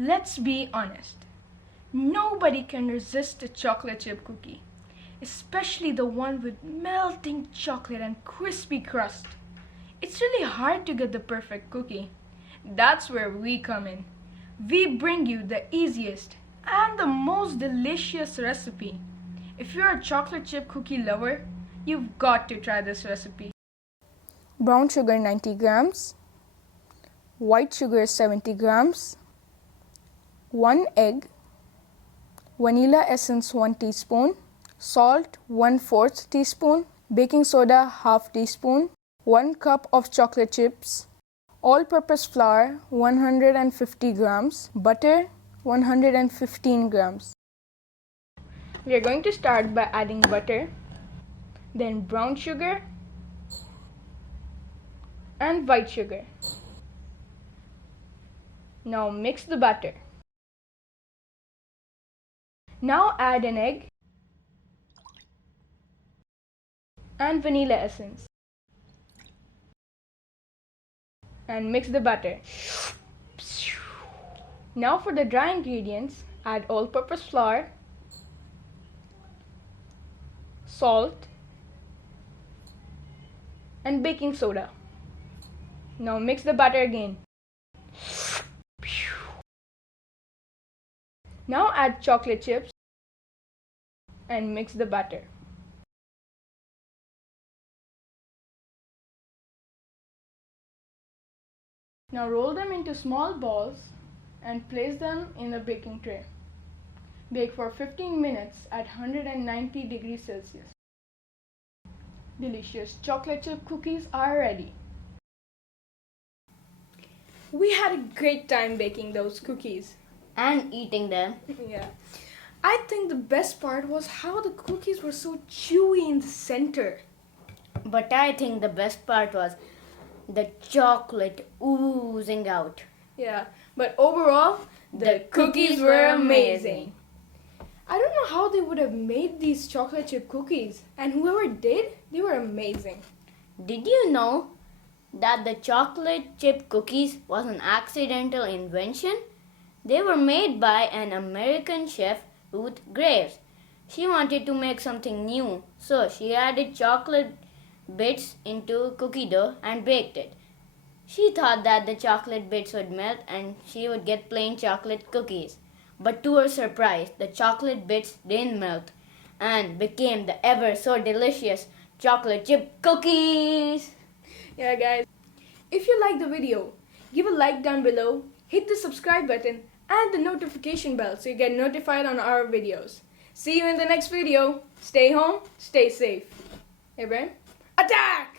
Let's be honest. Nobody can resist a chocolate chip cookie, especially the one with melting chocolate and crispy crust. It's really hard to get the perfect cookie. That's where we come in. We bring you the easiest and the most delicious recipe. If you're a chocolate chip cookie lover, you've got to try this recipe. Brown sugar 90 grams, white sugar 70 grams, 1 egg, vanilla essence 1 teaspoon, salt 1/4 teaspoon, baking soda 1/2 teaspoon, 1 cup of chocolate chips, all-purpose flour 150 grams, butter 115 grams. We are going to start by adding butter, then brown sugar and white sugar. Now mix the batter. Now add an egg and vanilla essence and mix the batter. Now for the dry ingredients, add all-purpose flour, salt and baking soda. Now mix the batter again. Now add chocolate chips and mix the batter. Now roll them into small balls and place them in a baking tray. Bake for 15 minutes at 190 degrees Celsius. Delicious chocolate chip cookies are ready. We had a great time baking those cookies. And eating them. Yeah. I think the best part was how the cookies were so chewy in the center. But I think the best part was the chocolate oozing out. Yeah, but overall, the cookies were amazing. I don't know how they would have made these chocolate chip cookies, and whoever did, they were amazing. Did you know that the chocolate chip cookies was an accidental invention? They were made by an American chef, Ruth Graves. She wanted to make something new, so she added chocolate bits into cookie dough and baked it. She thought that the chocolate bits would melt and she would get plain chocolate cookies. But to her surprise, the chocolate bits didn't melt and became the ever so delicious chocolate chip cookies. Yeah guys, if you like the video, give a like down below, hit the subscribe button and the notification bell so you get notified on our videos. See you in the next video. Stay home, stay safe. Hey, Brian. Attack!